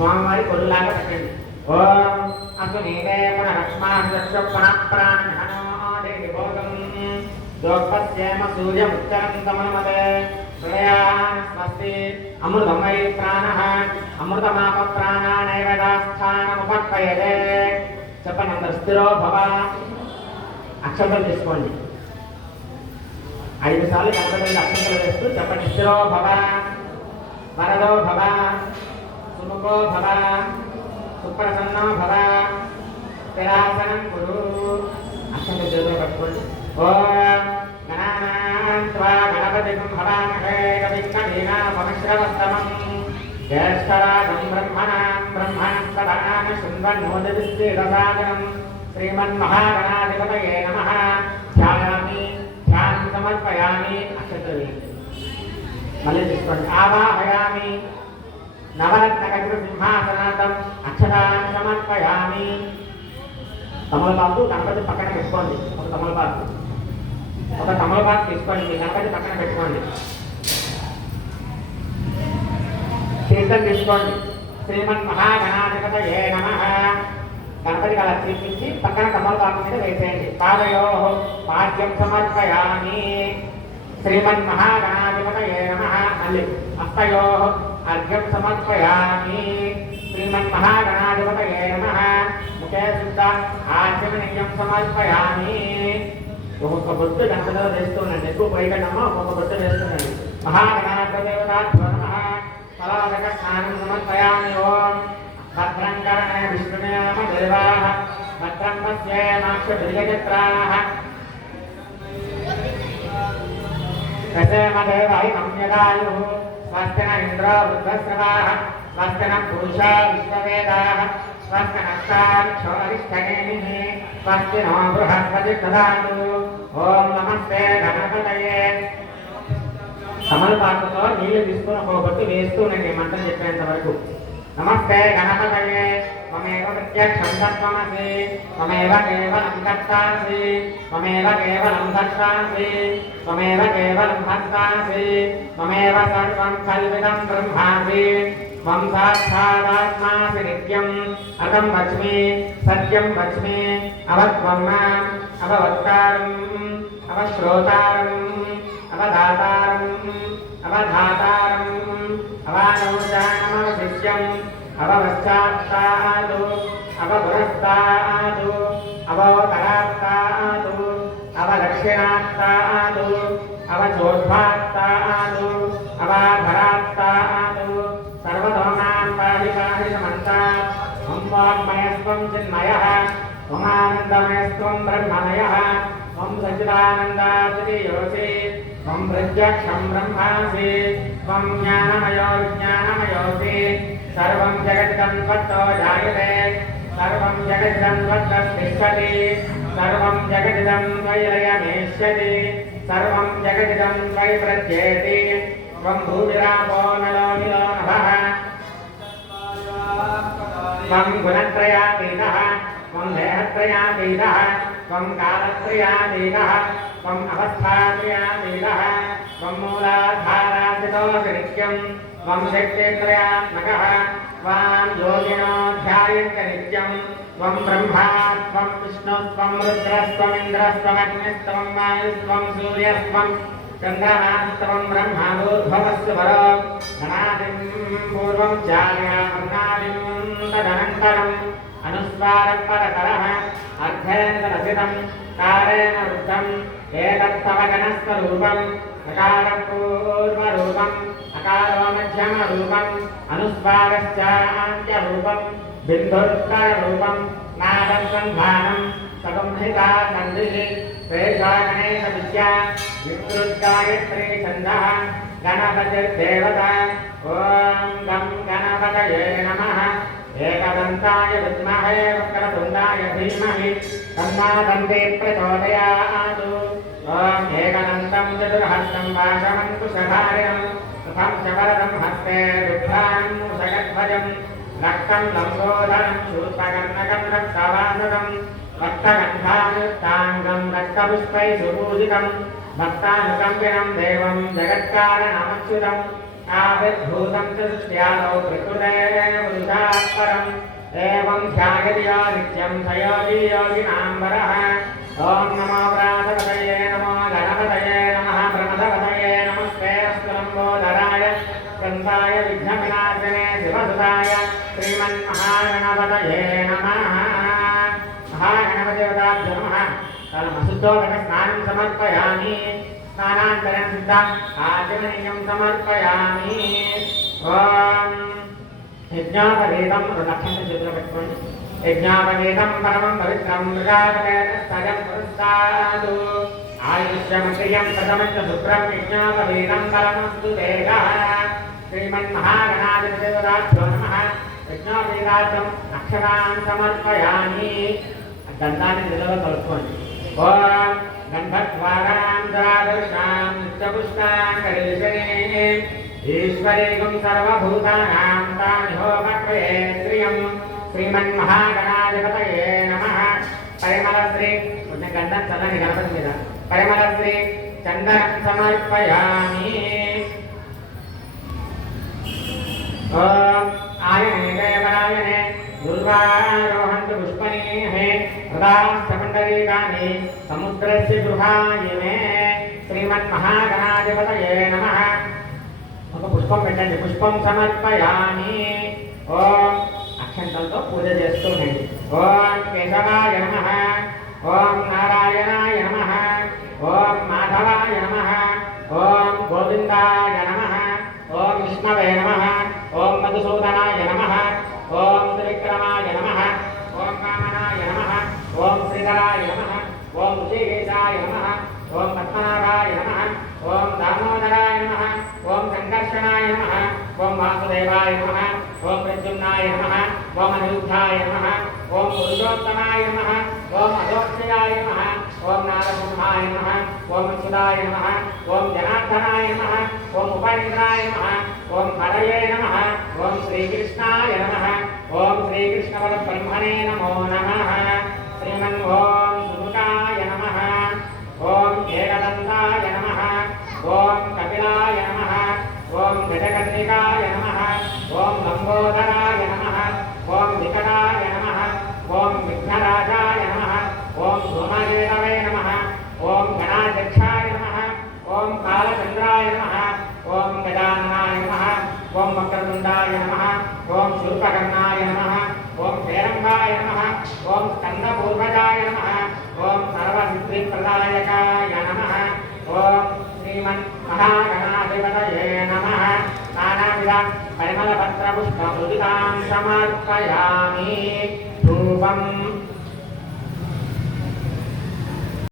స్వామివారి కొల్లులాగా పెట్టండి. ఓం అసునీదే పునరక్ష్మాక్షప్రాణోదేవిభోగం దోపస్యేమ సూర్యముత్తరం తమనుమతే ప్రళయాన్ స్వస్తి అమృతమై ప్రాణః అమృతమాప ప్రాణానైవ దాస్థానముపత్పయతే. చెప్పండి అందరు. స్థిరో భవ. అక్షంతలు తీసుకోండి. 5 సార్లు గణపతి అక్షంతలు వేస్తూ చెప్పండి. స్థిరో భవ, వరదో భవ, సుముఖో భవ, సుప్రసన్నో భవ, స్థిరాసనం కురు. అక్షంతలు చేతిలో పట్టుకోండి. ఓం గణానాం త్వా గణపతిం హవామహే కవిం కవీనాముపమశ్రవస్తమం జ్యేష్ఠరాజం బ్రహ్మణాం బ్రహ్మణస్పదాన శృణ్వన్నోదివిశ్వేదసాదనం శ్రీమన్మహాగణాధిపతయే నమః. ధ్యాయామి, ధ్యానం సమర్పయామి. అక్షంతలు మళ్ళీ తీసుకోండి. ఆవాహయామి నవరత్నకచ సింహాసనార్థం అక్షతాన్ని సమర్పయామి. తమలపాకు గణపతి పక్కన పెట్టుకోండి. ఒక తమలపాకు తీసుకోండి. మీ గణపతి పక్కన పెట్టుకోండి. తీర్థం తీసుకోండి. శ్రీమన్మహాగణాధిపతయే నమః. గణపతికి అలా తీర్పించి పక్కన తమలపాకు మీద వేసేయండి. పాదయో పాద్యం సమర్పయామి. శ్రీమన్మహాగణాధిపతయే నమః. మళ్ళీ హస్తయో అర్ఘ్యం సమర్పయామి. శ్రీమన్మహాగణాధిపతయే నమః. ముఖే శుద్ధ ఆచమనీయం సమర్పయామి. ఒక్కొక్క బొట్టు గణపతిలో వేస్తుండండి. ఎక్కువ పోయికన్నమ్మా ఒక్కొక్క బొట్టు వేస్తుండండి. మహాగణాధిపదేవతాభ్యో నమః. ఫలాదక స్నానం సమర్పయామి. ఓం భద్రం కర్ణే విష్ణుయామ దేవాః భద్రం పశ్యేమాక్షభిర్యజత్రాః దశమదేవై నమ్యదాయుః స్వస్తి న ఇంద్రో వృద్ధశ్రవాః స్వస్తి న పూషా విశ్వవేదాః స్వస్తి నస్తాక్షో అరిష్టనేమిః స్వస్తి నో బృహస్పతి దదాతు. ఓం నమస్తే గణపతయే. తమలపాకుతో నీళ్లు తీసుకుని ఒక బొట్టు వేస్తూనండి మంత్రం చెప్పేంత వరకు. నమస్తే గణపతయే మమేవ ప్రత్యక్షం తత్వమసి మమేవ కేవలం కర్తాసి మమేవ కేవలం భర్తాసి మమేవ కేవలం భర్తాసి మమేవ సర్వం కల్విదం బ్రహ్మాసి త్వం సాక్షాదాత్మాసి నిత్యం అతం వచ్మి సత్యం వచ్మి అవత్వం మాం అవవత్కారం అవశ్రోతారం అవధాతారం అవధాతారం అవానౌచానమవశిష్యం అవవశ్చాత్తాదు అవపురస్తాదు అవోతరాత్తాదు అవదక్షిణాత్తాదు అవచోద్భాత్తాదు అవాధరాత్తాదు సర్వధర్మాం పాహి పాహి సమంతాత్. త్వం వాగ్మయస్త్వం చిన్మయః త్వమానందమయస్త్వం బ్రహ్మమయః త్వం సచ్చిదానందాద్వితీయోసి త్వం ప్రత్యక్షం బ్రహ్మాసి త్వం జ్ఞానమయో విజ్ఞానమయోసి సర్వం జగదిదం త్వత్తో జాయతే సర్వం జగదిదం త్వత్తస్థిష్ఠతి సర్వం జగదిదం త్వయలయమేష్యతి సర్వం జగదిదం త్వయి ప్రత్యేతి త్వం భూమిరాపో నలో నిలో నభః త్వం గుణత్రయాతీతః త్వం దేహత్రయాతీతః త్వం కాలత్రయాతీతః త్వం అవస్థాత్రయాతీతః త్వం మూలాధారాసితోऽసి నిత్యం త్వం శక్తిత్రయాత్మకः త్వాం యోగినో ధ్యాయంతి నిత్యం త్వం బ్రహ్మా త్వం విష్ణుస్త్వం రుద్రస్త్వమింద్రస్త్వమగ్నిస్త్వం వాయుస్త్వం సూర్యస్త్వం చంద్రమాస్త్వం బ్రహ్మభూర్భువస్సు పరో ధనాదిం పూర్వం చార్యామన్నాదిం తదనంతరం అనుస్వారపరతరః అర్థేన రచితం కారేణ వృద్ధం ఏతత్తవ గణస్వరూపం అకారపూర్వరూపం అకారో మధ్యమరూపం అనుస్వారశ్చాంత్యరూపం బిందుత్తరరూపం నాదం సంధానం సగుంహితా సంధిః శ్రేషా గణేశ విద్యా విస్తృత్గాయత్రీ ఛందః గణపతిర్దేవత. ఓం గం గణపతయే నమః. ఏకదంతాయ విద్మహే వక్రతుండాయ ధీమహి తన్నో దంతే ప్రచోదయాత్. ఓం ఏకదంతం చతుర్హస్తం వాసవంకుశధారిణం సుఖం చ వరదం హస్తే రుద్రాం మూషకధ్వజం రక్తం లంబోదరం శూర్పకర్ణకం రక్తవాసుకం రక్తగంధాయుక్తాంగం రక్తపుష్పై సుపూజితం భక్తానుకంపినం దేవం జగత్కారణమచ్యుతం ఆవిర్భూతం చ సృష్ట్యాదౌ ప్రకృతే పురుషా परम् एवं ध्यायति यो नित्यं स योगी योगिनाम्बरः ॐ नमो व्रातपतये नमो गणपतये नमः प्रमथपतये नमस्ते अस्तु लम्बोदराय ग्रन्थाय विघ्नविनाशने शिवसुताय श्रीमन्महागणपतये नमः महागणपतिवताभ्यो नमः तलमशुद्धोदकस्नानं समर्पयामि स्नानान्तरं सिद्ध आचमनीयं समर्पयामि ॐ यज्ञापवेदं लक्षणचित्रं पेट्टुकोंडि यज्ञापवेदं परमं पवित्रं मृगापवेदं स्थलं पुरस्तादु आयुष्यमक्रियं प्रथमं च शुभ्रं यज्ञापवेदं परमस्तु तेजः श्रीमन्महागणाधिपतिवताभ्यो नमः यज्ञापवेदार्थं अक्षरान् समर्पयामि गन्धानि निलव कल्पकोंडि ॐ गन्धद्वारां दरादर्शां नित्यपुष्टां करीशने ईश्वरेगुं सर्वभूतानां तामिहोमक्रियेन्द्रियं श्रीमन्महागणाधिपतये नमः परिमलश्री కొంచెం గంధం చల్లని గణపతి మీద పరిమళశ్రీ చందనం సమర్పయామి ఓం ఆయనే దేవరాయనే దుర్వారోహంతు పుష్పనేః ప్రదాస్తమండరీకాని సముద్రస్య గృహాయనే శ్రీమన్మహాగణాధిపతయే నమః ఒక పుష్పం పెట్టండి పుష్పం సమర్పయామి ఓం అక్షంతలతో పూజ చేస్తుండండి ఓం కేశవాయ నమః ఓం నారాయణాయ నమః ఓం మాధవాయ నమః ఓం గోవిందాయ నమః ఓం విష్ణవే నమః ఓం మధుసూదనాయ నమః ఓం త్రివిక్రమాయ నమః ఓం వామనాయ నమః ఓం శ్రీధరాయ నమః ఓం ఋషికేశాయ నమః ఓం పద్మనాభాయ నమః ఓం దామోదరాయ నమః ఓం సంకర్షణాయ నమః ఓం వాసుదేవాయ నమః ఓం ప్రద్యుమ్నాయ నమః ఓం అనిరుద్ధాయ నమః ఓం పురుషోత్తమాయ నమః ఓం అధోక్షయాయ నమః ఓం నారసింహాయ నమః ఓం సుదాయ నమః ఓం జనార్దనాయ నమః ఓం ఉపేంద్రాయ నమః ఓం హరయే నమః ఓం శ్రీకృష్ణాయ నమః ఓం శ్రీకృష్ణపరబ్రహ్మణే నమో నమః శ్రీమన్ ఓం సుముఖాయ నమః ఓం ఏకదంతాయ నమః ఓం కపిలాయ నమః ఓం గజకర్ణికాయ నమః ఓం లంబోదరాయ నమః ఓం వికటాయ నమః ఓం విఘ్నరాజాయ నమః ఓం ధూమకేతవే నమః ఓం గణాధ్యక్షాయ నమః ఓం కాలచంద్రాయ నమః ఓం గజాననాయ నమః ఓం వక్రతుండాయ నమః ఓం శూర్పకర్ణాయ నమః ఓం హేరంబాయ నమః ఓం స్కందపూర్వజాయ నమః ఓం సర్వసిద్ధిప్రదాయకాయ నమః ఓం శ్రీమన్ మహాగణాధిపతయే నమః నానావిధ పరిమళపత్రపుష్పముదితాం సమర్పయామి ధూపం